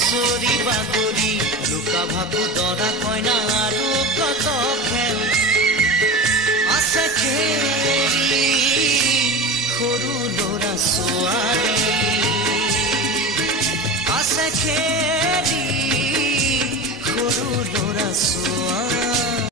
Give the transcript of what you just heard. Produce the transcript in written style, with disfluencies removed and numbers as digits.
চৰি বাগৰি লুকা ভাকু দৰা কইনা আৰু কত খেল আছে খেলি সৰু ল'ৰা ছোৱালী আছে খেল